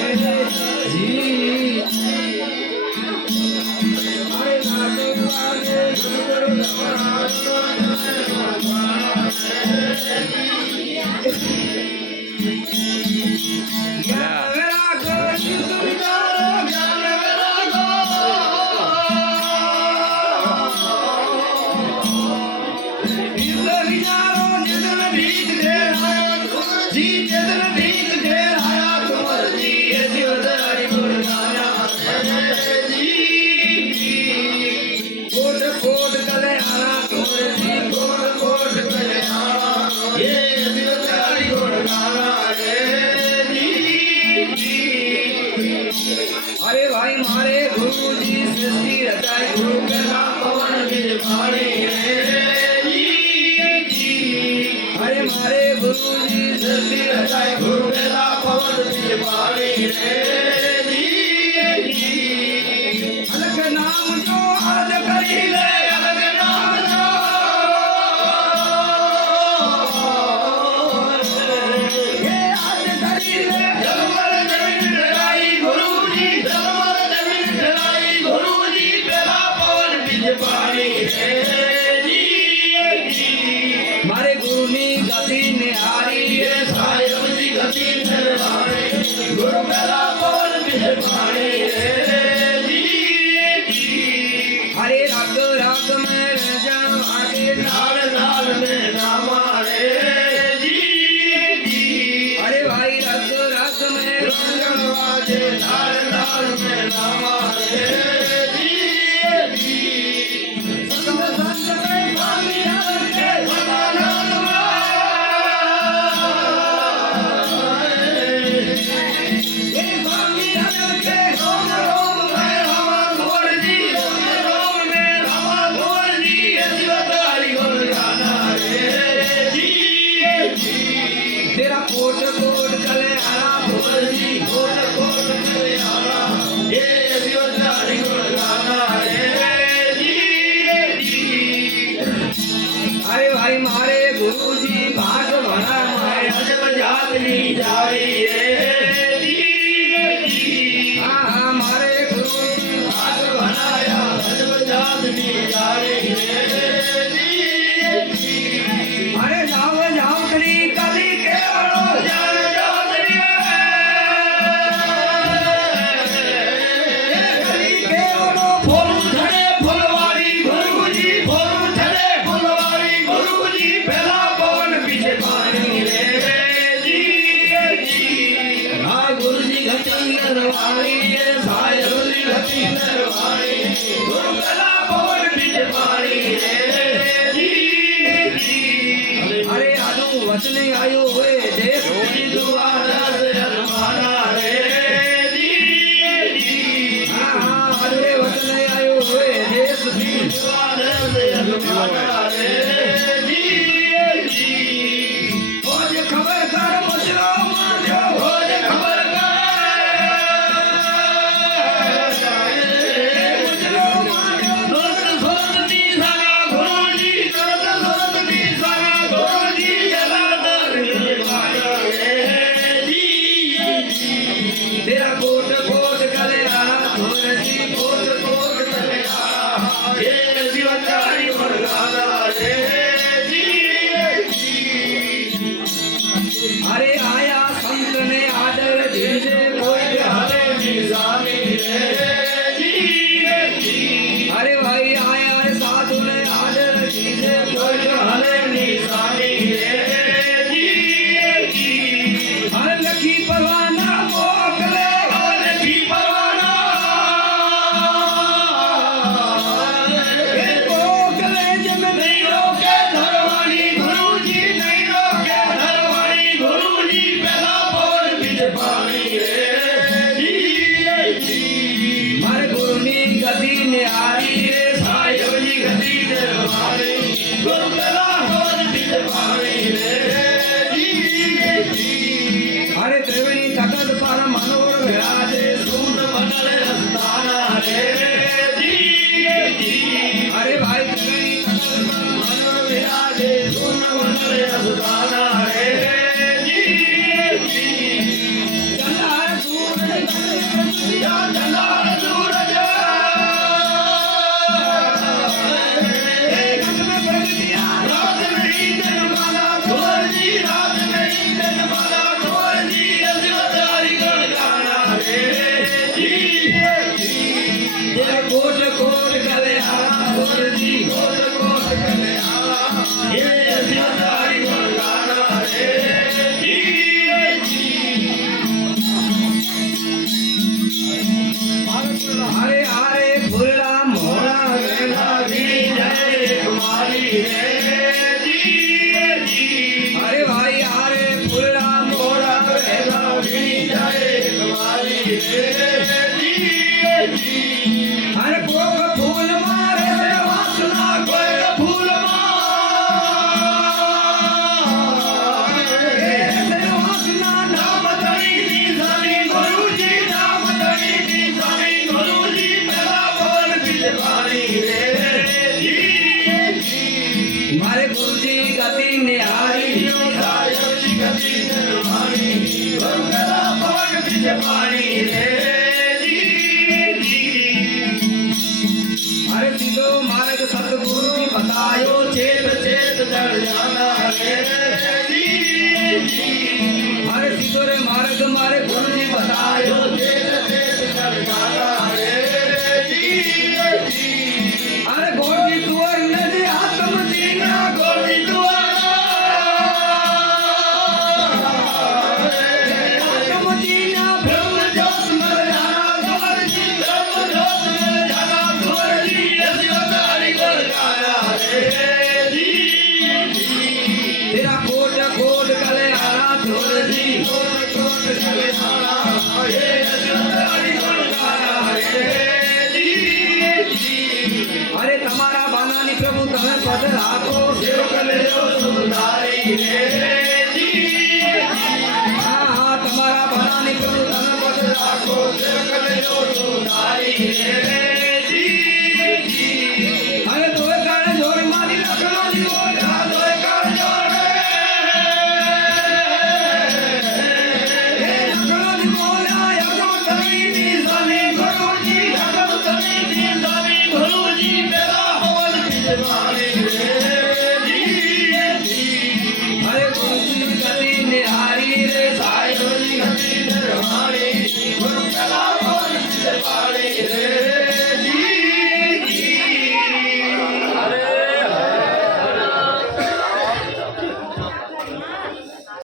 Jesus गाय मारे गुरु जी सृष्टि रचाए गुरु के नाम पवन बिरभारे जाए चंदन वाली सायुली लक्ष्मी वाली दुर्गला पवन बिजवाड़ी है yeah. கல்யாண લે